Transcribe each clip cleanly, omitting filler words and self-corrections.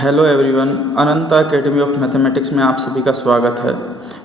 Hello everyone, Anant academy of mathematics में आप सभी का स्वागत है।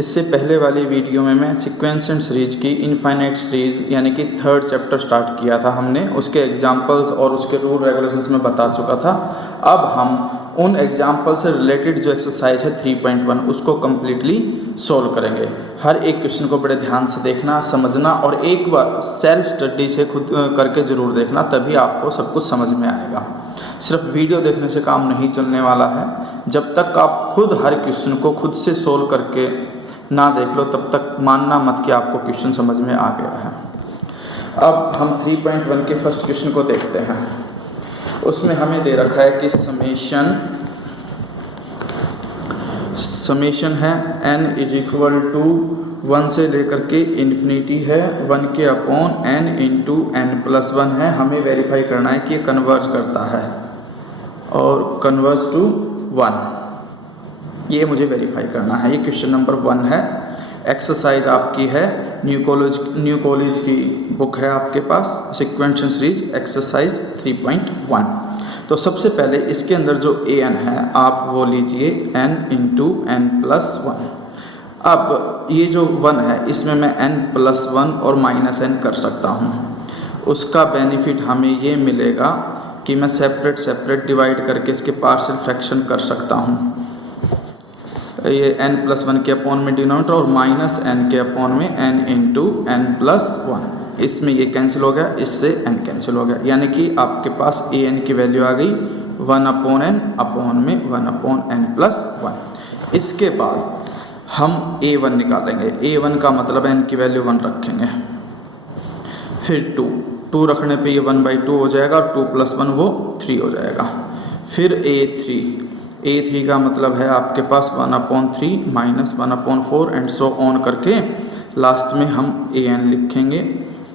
इससे पहले वाली वीडियो में मैं सीक्वेंस एंड सीरीज की इनफाइनाइट सीरीज यानी कि थर्ड चैप्टर स्टार्ट किया था हमने, उसके एग्जांपल्स और उसके रूल रेगुलेशंस में बता चुका था। अब हम उन एग्जाम्पल से रिलेटेड जो एक्सरसाइज है 3.1 उसको कम्प्लीटली सोल्व करेंगे। हर एक क्वेश्चन को बड़े ध्यान से देखना, समझना और एक बार सेल्फ स्टडी से खुद करके ज़रूर देखना, तभी आपको सब कुछ समझ में आएगा। सिर्फ वीडियो देखने से काम नहीं चलने वाला है। जब तक आप खुद हर क्वेश्चन को खुद से सोल्व करके ना देख लो तब तक मानना मत कि आपको क्वेश्चन समझ में आ गया है। अब हम 3.1 के फर्स्ट क्वेश्चन को देखते हैं। उसमें हमें दे रखा है कि समेशन है n इज इक्वल टू 1 से लेकर के इन्फिनिटी है 1 के upon n into n plus 1 है। हमें वेरीफाई करना है कि ये कन्वर्ज करता है और कन्वर्ज टू 1, ये मुझे वेरीफाई करना है। ये क्वेश्चन नंबर 1 है। एक्सरसाइज आपकी है न्यू कॉलेज की बुक है आपके पास, सीक्वेंस एंड सीरीज एक्सरसाइज 3.1। तो सबसे पहले इसके अंदर जो an है आप वो लीजिए n इंटू n प्लस 1। अब ये जो 1 है इसमें मैं n प्लस 1 और माइनस n कर सकता हूँ। उसका बेनिफिट हमें ये मिलेगा कि मैं सेपरेट डिवाइड करके इसके पार्शियल फ्रैक्शन कर सकता हूँ। ये n प्लस 1 के अपॉन में डिनोमिनेटर और माइनस n के अपॉन में n इंटू n प्लस 1। इसमें ये कैंसिल हो गया, इससे n कैंसिल हो गया, यानी कि आपके पास an की वैल्यू आ गई 1 अपॉन n अपॉन में 1 अपॉन n प्लस 1। इसके बाद हम a1 निकालेंगे। a1 का मतलब n की वैल्यू 1 रखेंगे, फिर 2 रखने पे ये 1/2 हो जाएगा और 2 प्लस 1 वो 3 हो जाएगा। फिर a3 का मतलब है आपके पास 1/3 माइनस 1/4 एंड सो ऑन करके लास्ट में हम an लिखेंगे।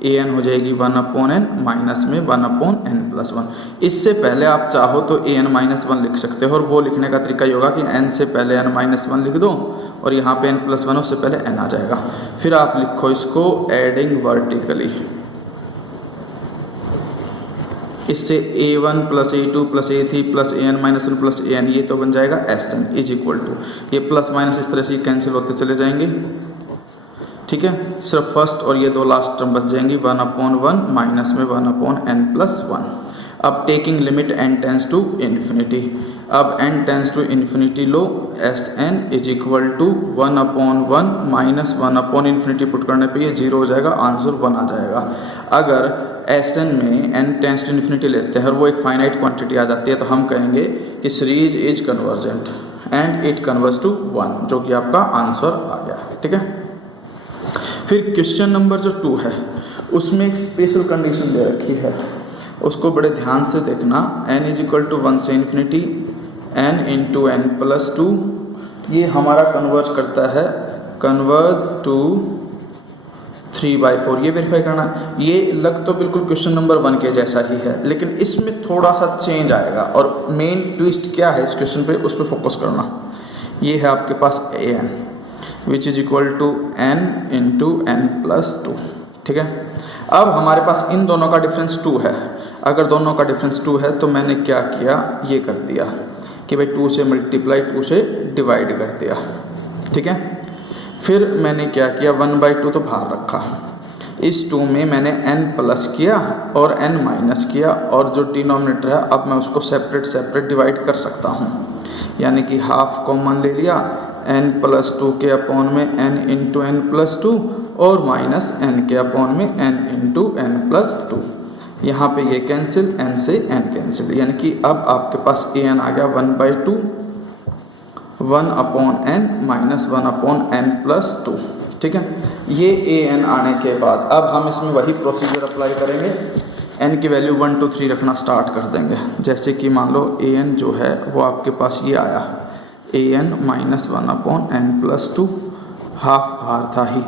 an हो जाएगी 1/n माइनस में 1/n प्लस 1। इससे पहले आप चाहो तो an माइनस 1 लिख सकते हो और वो लिखने का तरीका ये होगा कि n से पहले n माइनस 1 लिख दो और यहाँ पे n प्लस 1 उससे पहले n आ जाएगा। फिर आप लिखो इसको एडिंग वर्टिकली, इससे a1 plus a2 plus a3 plus an minus 1 plus an, ये तो बन जाएगा sn इज इक्वल टू, ये प्लस माइनस इस तरह से कैंसिल होते चले जाएंगे। ठीक है, सिर्फ फर्स्ट और ये दो लास्ट टर्म बच जाएंगी 1/1 माइनस में 1/n प्लस 1। अब taking limit n tends to infinity, अब n टेंस टू इन्फिनिटी लो, sn is equal to 1/1 minus 1/इन्फिनिटी पुट करने पे ये 0 हो जाएगा, आंसर 1 आ जाएगा। अगर Sn में n टेंस टू इन्फिनिटी लेते हैं और वो एक फाइनाइट क्वांटिटी आ जाती है तो हम कहेंगे कि series is convergent and it converge to 1, जो कि आपका आंसर आ गया। ठीक है, फिर क्वेश्चन नंबर जो 2 है उसमें एक स्पेशल कंडीशन दे रखी है, उसको बड़े ध्यान से देखना। n इज इक्वल टू 1 से infinity n into n plus 2, ये हमारा कन्वर्ज करता है, कन्वर्ज टू 3/4। ये वेरीफाई करना। ये लग तो बिल्कुल क्वेश्चन नंबर 1 के जैसा ही है, लेकिन इसमें थोड़ा सा चेंज आएगा और मेन ट्विस्ट क्या है इस क्वेश्चन पे, उस पर फोकस करना। ये है आपके पास an which is equal to n into n plus 2। ठीक है, अब हमारे पास इन दोनों का डिफरेंस 2 है। अगर दोनों का डिफरेंस 2 है तो मैंने क्या किया, ये कर दिया कि भाई 2 से मल्टीप्लाई 2 से डिवाइड कर दिया। ठीक है, फिर मैंने क्या किया 1/2 तो बाहर रखा, इस 2 में मैंने n प्लस किया और n माइनस किया और जो डिनोमिनेटर है अब मैं उसको सेपरेट डिवाइड कर सकता हूँ, यानी कि हाफ कॉमन ले लिया, n प्लस 2 के अपॉन में n इंटू n प्लस 2 और माइनस n के अपॉन में n इंटू n प्लस 2। यहाँ पे ये कैंसिल, n से n कैंसिल, यानी कि अब आपके पास an आ गया 1/2 1/n माइनस 1/n प्लस 2। ठीक है, ये an आने के बाद अब हम इसमें वही प्रोसीजर अप्लाई करेंगे, n की वैल्यू 1 2 3 रखना स्टार्ट कर देंगे। जैसे कि मान लो an जो है वो आपके पास ये आया an minus 1/n plus 2, half बाहर था ही।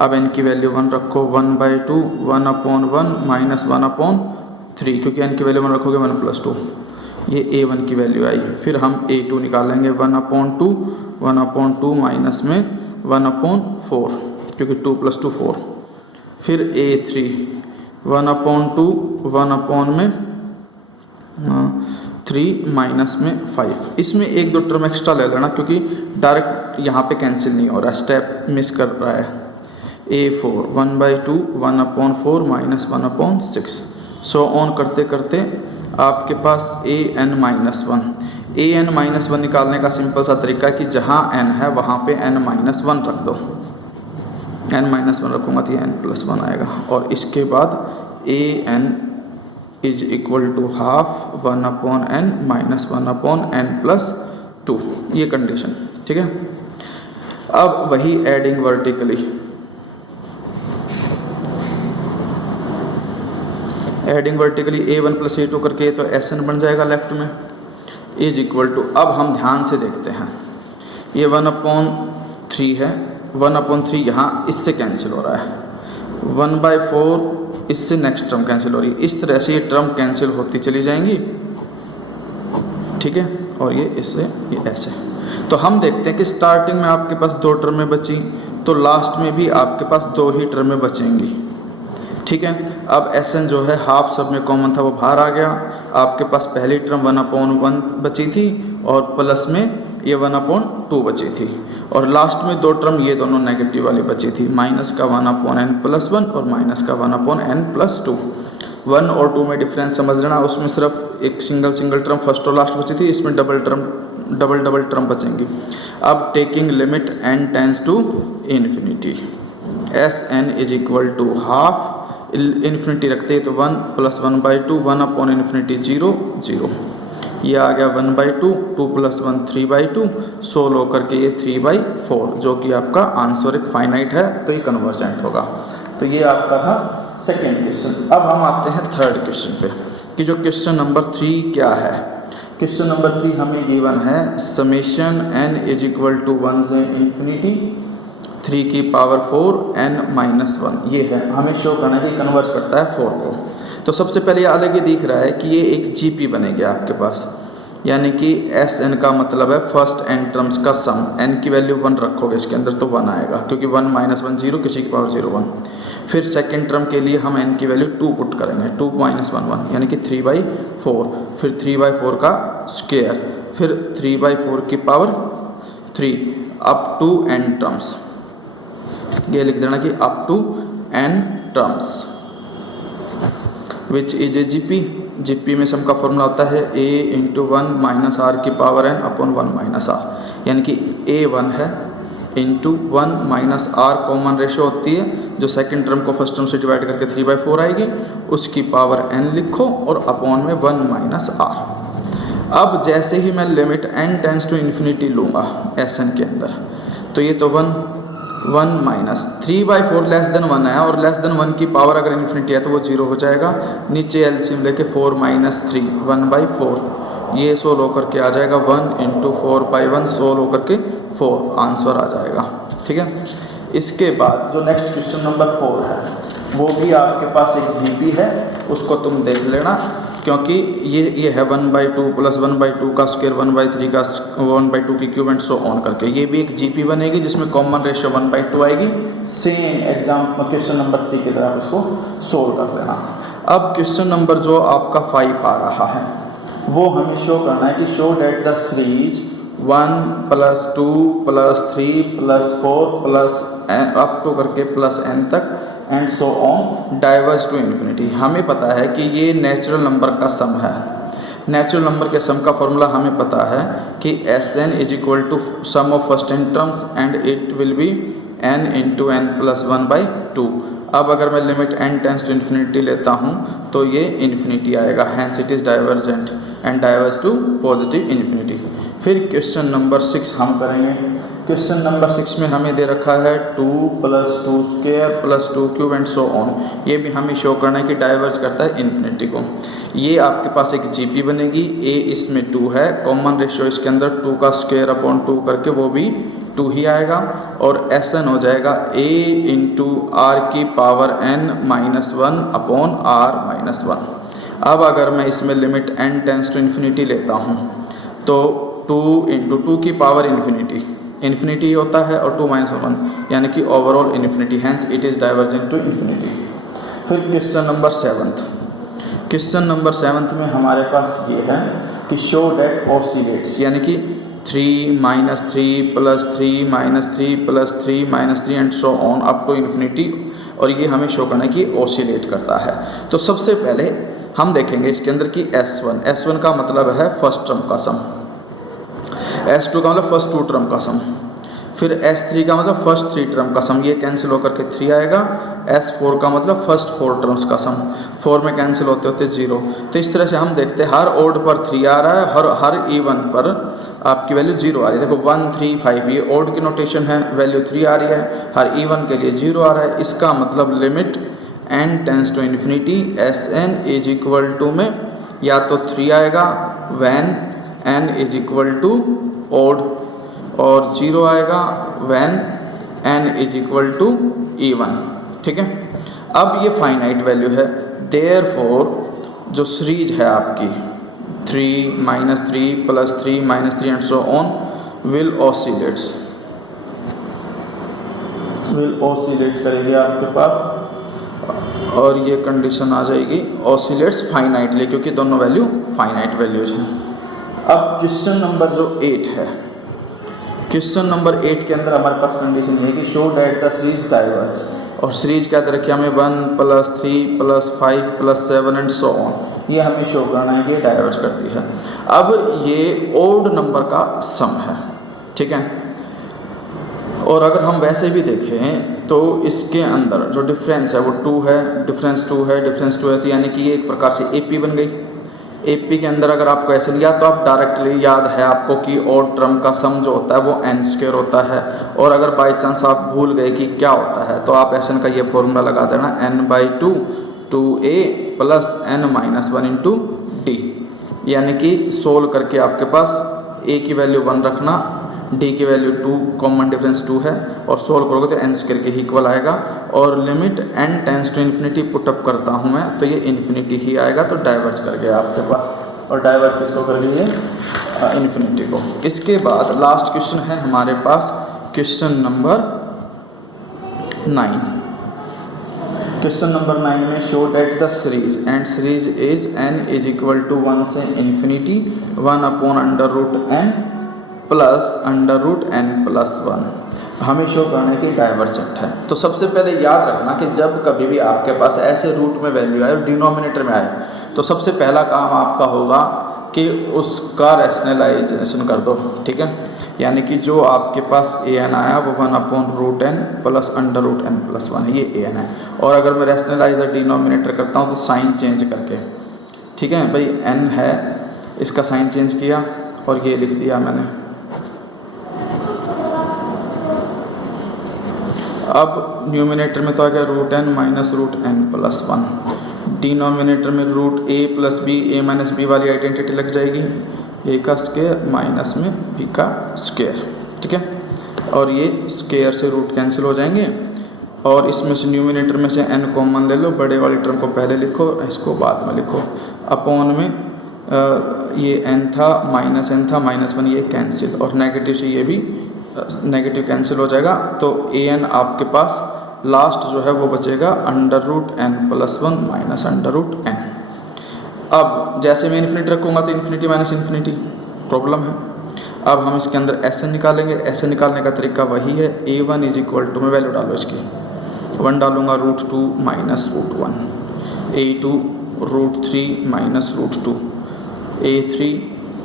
अब n की वैल्यू 1 रखो, 1/2 1/1 माइनस 1/3, क्योंकि n की वैल्यू 1 रखोगे 1 प्लस 2, ये a1 की वैल्यू आई। फिर हम a2 निकालेंगे 1/2 माइनस में 1/4, क्योंकि 2 प्लस 2 4। फिर a3 1/2 1/में 3 माइनस में 5। इसमें एक दो टर्म एक्स्ट्रा ले लेना क्योंकि डायरेक्ट यहाँ पे कैंसिल नहीं हो रहा, स्टेप मिस कर रहा है। A4 1/2 1/4 माइनस 1/6 सो ऑन करते करते आपके पास an-1 निकालने का सिंपल सा तरीका है कि जहाँ n है वहाँ पे n-1 रख दो। n-1 रखूँगा तो ये n+1 आएगा और इसके बाद an is equal to half 1/n minus 1/n+2, ये कंडीशन, ठीक है। अब वही एडिंग वर्टिकली, a1 + a2 करके तो Sn बन जाएगा लेफ्ट में, इज इक्वल टू, अब हम ध्यान से देखते हैं, ये 1/3 है, 1/3 यहाँ इससे कैंसिल हो रहा है, 1/4 इससे नेक्स्ट टर्म कैंसिल हो रही है, इस तरह से ये टर्म कैंसिल होती चली जाएंगी, ठीक है। और ये इससे ये ऐसे, तो हम देखते हैं कि स्टार्टिंग में आपके पास 2 टर्में बची, तो लास्ट में भी आपके पास 2 ही टर्में बचेंगी, ठीक है। अब Sn जो है हाफ सब में कॉमन था वो बाहर आ गया, आपके पास पहली टर्म 1/1 बची थी और प्लस में ये 1/2 बची थी, और लास्ट में 2 टर्म ये दोनों नेगेटिव वाली बची थी, माइनस का 1/n+1 और माइनस का 1/n+2। 1 और 2 में डिफरेंस समझ लेना, उसमें सिर्फ एक सिंगल टर्म फर्स्ट और लास्ट बची थी, इसमें डबल टर्म बचेंगी। अब taking limit n tends to infinity, Sn is equal to half, infinity रखते हैं तो 1 + 1/2 1/∞ 0 0, ये आ गया 1/2, 2 + 1 3/2, सोल्व होकर के ये 3/4, जो कि आपका आंसर एक फाइनाइट है, तो ये कन्वर्जेंट होगा। तो ये आपका था सेकेंड क्वेश्चन। अब हम आते हैं थर्ड क्वेश्चन पे कि जो क्वेश्चन नंबर 3 क्या है। क्वेश्चन नंबर 3 हमें गिवन है summation n is equal to 1 से इन्फिनिटी 3 की पावर 4 n-1, ये है, हमें शो करना है कि कन्वर्ज करता है 4 को। तो सबसे पहले ये अलग ही दिख रहा है कि ये एक GP बनेगा आपके पास, यानी कि Sn का मतलब है फर्स्ट n टर्म्स का सम, n की वैल्यू 1 रखोगे इसके अंदर तो 1 आएगा, क्योंकि 1 - 1 0, किसी की पावर 0 1। फिर सेकेंड टर्म के लिए हम n की वैल्यू 2 पुट करेंगे, 2 - 1 1, यानी कि 3/4, फिर 3/4 का स्क्वायर, फिर 3/4 की power 3 up to n terms, ये लिख देना कि up to n terms which is a GP में सम का फॉर्मूला होता है a × 1 - r की पावर n अपॉन 1 - r, यानी कि a1 है इंटू 1 - r कॉमन रेशो होती है, जो सेकंड टर्म को फर्स्ट टर्म से डिवाइड करके 3/4 आएगी, उसकी पावर n लिखो और अपॉन में 1 - r। अब जैसे ही मैं limit n tends to infinity लूँगा Sn के अंदर, तो ये तो 1 माइनस 3/4 लेस देन 1 है, और लेस देन 1 की पावर अगर इन्फिनिटी है तो वो 0 हो जाएगा। नीचे एलसीएम लेके 4 - 3 1/4, ये सोल्व होकर के आ जाएगा 1 × 4/1, सोल्व होकर के 4 आंसर आ जाएगा, ठीक है। इसके बाद जो नेक्स्ट क्वेश्चन नंबर 4 है वो भी आपके पास एक GP है, उसको तुम देख लेना, क्योंकि ये है 1/2 + 1/2 का स्क्वायर 1/3 का 1/2 की क्यूब एंड सो ऑन करके, ये भी एक GP बनेगी जिसमें कॉमन रेशियो 1/2 आएगी। सेम एग्जाम क्वेश्चन नंबर 3 की तरह आप इसको सोल्व कर लेना। अब क्वेश्चन नंबर जो आपका 5 आ रहा है वो हमें शो करना है कि show that the series 1 + 2 + 3 + 4 up to करके +n तक and so on diverge to infinity. हमें पता है कि ये नेचुरल नंबर का सम है, नेचुरल नंबर के सम का फॉर्मूला हमें पता है कि Sn is equal to sum of first n terms and it will be n × n+1/2। अब अगर मैं limit n tends to infinity लेता हूँ तो ये इन्फिनिटी आएगा, hence it is divergent and diverge to positive infinity. फिर क्वेश्चन नंबर 6 हम करेंगे। क्वेश्चन नंबर 6 में हमें दे रखा है 2 + 2² + 2³ एंड सो ऑन, ये भी हमें शो करना है कि डाइवर्ज करता है इन्फिनिटी को। ये आपके पास एक GP बनेगी, a इसमें 2 है, कॉमन रेशियो इसके अंदर 2 का स्क्वायर अपॉन 2 करके वो भी 2 ही आएगा, और Sn हो जाएगा a × r की पावर n-1 अपॉन r-1। अब अगर मैं इसमें limit n tends to infinity लेता हूँ तो 2 × 2 की पावर इन्फिनिटी होता है और 2 - 1, यानी कि overall infinity, hence it is divergent to infinity. फिर क्वेश्चन नंबर 7 में हमारे पास ये है कि शो डेट ऑसिलेट्स, यानी कि 3 -3 +3 -3 +3 -3 and so on up to infinity, और ये हमें शो करना है कि ऑसिलेट करता है। तो सबसे पहले हम देखेंगे इसके अंदर कि S1 का मतलब है फर्स्ट टर्म का सम, S2 का मतलब फर्स्ट 2 टर्म का सम, फिर S3 का मतलब फर्स्ट 3 टर्म का सम, ये कैंसिल होकर के 3 आएगा। S4 का मतलब फर्स्ट 4 टर्म्स का सम, 4 में कैंसिल होते होते 0। तो इस तरह से हम देखते हैं हर ओड पर 3 आ रहा है, हर इवन पर आपकी वैल्यू 0 आ रही है। देखो 1 3 5 ये ओड की नोटेशन है, वैल्यू 3 आ रही है, हर इवन के लिए 0 आ रहा है। इसका मतलब limit n tends to infinity Sn is equal to में या तो 3 आएगा when n is equal to odd, और 0 आएगा when n is equal to even. ठीक है, अब ये फाइनाइट वैल्यू है, देयरफॉर जो सीरीज है आपकी 3 -3 +3 -3 and so on will oscillate करेगी आपके पास, और ये कंडीशन आ जाएगी ऑसिलेट्स फाइनाइटली, क्योंकि दोनों वैल्यू फाइनाइट वैल्यूज हैं। अब क्वेश्चन नंबर जो 8 है, क्वेश्चन नंबर 8 के अंदर हमारे पास कंडीशन ये है कि show that the series diverge, और सीरीज क्या दे रखी है हमें 1 +3 +5 +7 एंड सो ऑन, ये हमें शो करना है कि ये डाइवर्ज करती है। अब ये ओड नंबर का सम है, ठीक है, और अगर हम वैसे भी देखें तो इसके अंदर जो डिफरेंस है वो 2 है, डिफरेंस 2 है, तो यानी कि ये एक प्रकार से AP बन गई। AP के अंदर अगर आपको ऐसे लिया तो आप डायरेक्टली याद है आपको कि ओड टर्म का सम जो होता है वो n² होता है, और अगर बाई चांस आप भूल गए कि क्या होता है तो आप Sn का ये फॉर्मूला लगा देना n/2 2a + n - 1 × d, यानी कि सोल्व करके आपके पास a की वैल्यू 1 रखना, d की वैल्यू 2, कॉमन डिफरेंस 2 है, और सोल्व करोगे तो n² के इक्वल आएगा, और limit n tends to infinity put up करता हूँ मैं तो ये इन्फिनिटी ही आएगा, तो डाइवर्ज कर गया आपके पास, और डाइवर्ज किसको कर गई है इन्फिनिटी को। इसके बाद लास्ट क्वेश्चन है हमारे पास क्वेश्चन नंबर 9। क्वेश्चन नंबर 9 में show that the series and series is n is equal to 1 से इन्फिनिटी 1/√n + √n+1 हमें शो करना है कि डाइवर्जेंट है। तो सबसे पहले याद रखना कि जब कभी भी आपके पास ऐसे रूट में वैल्यू आए और डिनोमिनेटर में आए तो सबसे पहला काम आपका होगा कि उसका रैशनलाइजेशन कर दो, ठीक है, यानी कि जो आपके पास an आया वो 1/√n + √n+1 है, ये an है, और अगर मैं रैशनलाइजर डिनोमिनेटर करता हूँ तो साइन चेंज करके, ठीक है भाई, n है इसका साइन चेंज किया और ये लिख दिया मैंने। अब न्यूमिनेटर में तो आ गया √n - √n+1, डिनोमिनेटर में √a + b, a - b वाली आइडेंटिटी लग जाएगी, a का स्क्वायर माइनस में b का स्क्वायर, ठीक है, और ये स्क्वायर से रूट कैंसिल हो जाएंगे, और इसमें से न्यूमिनेटर में से n कॉमन ले लो, बड़े वाली टर्म को पहले लिखो, इसको बाद में लिखो, अपॉन में ये n था -n था -1 ये कैंसिल, और नेगेटिव से ये भी नेगेटिव कैंसिल हो जाएगा, तो an आपके पास लास्ट जो है वो बचेगा √n+1 -√n। अब जैसे मैं इन्फिनिटी रखूँगा तो इन्फिनिटी माइनस इन्फिनिटी प्रॉब्लम है। अब हम इसके अंदर Sn निकालेंगे, Sn निकालने का तरीका वही है, a1 इज इक्वल टू में वैल्यू डालो इसकी, 1 डालूंगा √2 -√1, a2 √3 -√2, a3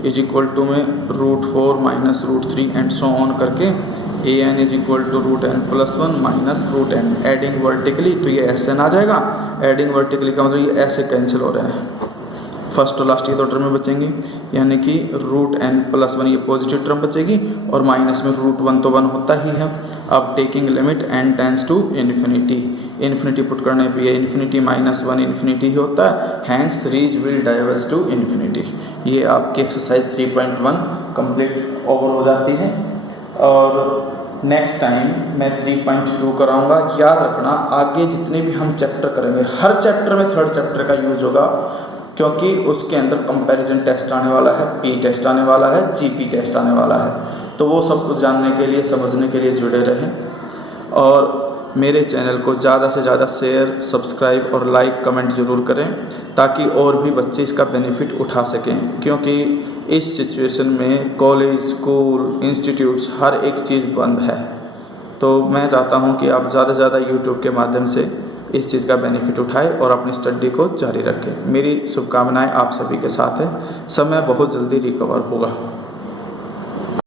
is equal to में √4 -√3 एंड सो ऑन करके an is equal to √n+1 -√n, adding vertically तो ये Sn आ जाएगा, एडिंग वर्टिकली का मतलब ये ऐसे कैंसिल हो रहा है, फर्स्ट और लास्ट ये दो टर्में बचेंगी, यानी कि √n+1 ये पॉजिटिव टर्म बचेगी, और माइनस में √1 तो 1 होता ही है। अब taking limit n tends to infinity, infinity put करने पे ये इन्फिनिटी -1 इन्फिनिटी ही होता है, hence series will diverge to infinity. ये आपकी एक्सरसाइज 3.1 कंप्लीट ओवर हो जाती है, और नेक्स्ट टाइम मैं 3.2 कराऊंगा। याद रखना आगे जितने भी हम चैप्टर करेंगे हर चैप्टर में थर्ड चैप्टर का यूज होगा, क्योंकि उसके अंदर कंपैरिजन टेस्ट आने वाला है, पी टेस्ट आने वाला है, जीपी टेस्ट आने वाला है, तो वो सब कुछ जानने के लिए समझने के लिए जुड़े रहें। और मेरे चैनल को ज़्यादा से ज़्यादा शेयर, सब्सक्राइब और लाइक कमेंट ज़रूर करें, ताकि और भी बच्चे इसका बेनिफिट उठा सकें। क्योंकि इस सिचुएशन में कॉलेज, स्कूल, इंस्टीट्यूट्स हर एक चीज़ बंद है। तो मैं चाहता हूं कि आप ज़्यादा से ज़्यादा यूट्यूब के माध्यम से इस चीज़ का बेनिफिट उठाएं और अपनी स्टडी को जारी रखें। मेरी शुभकामनाएं आप सभी के साथ है। समय बहुत जल्दी रिकवर होगा।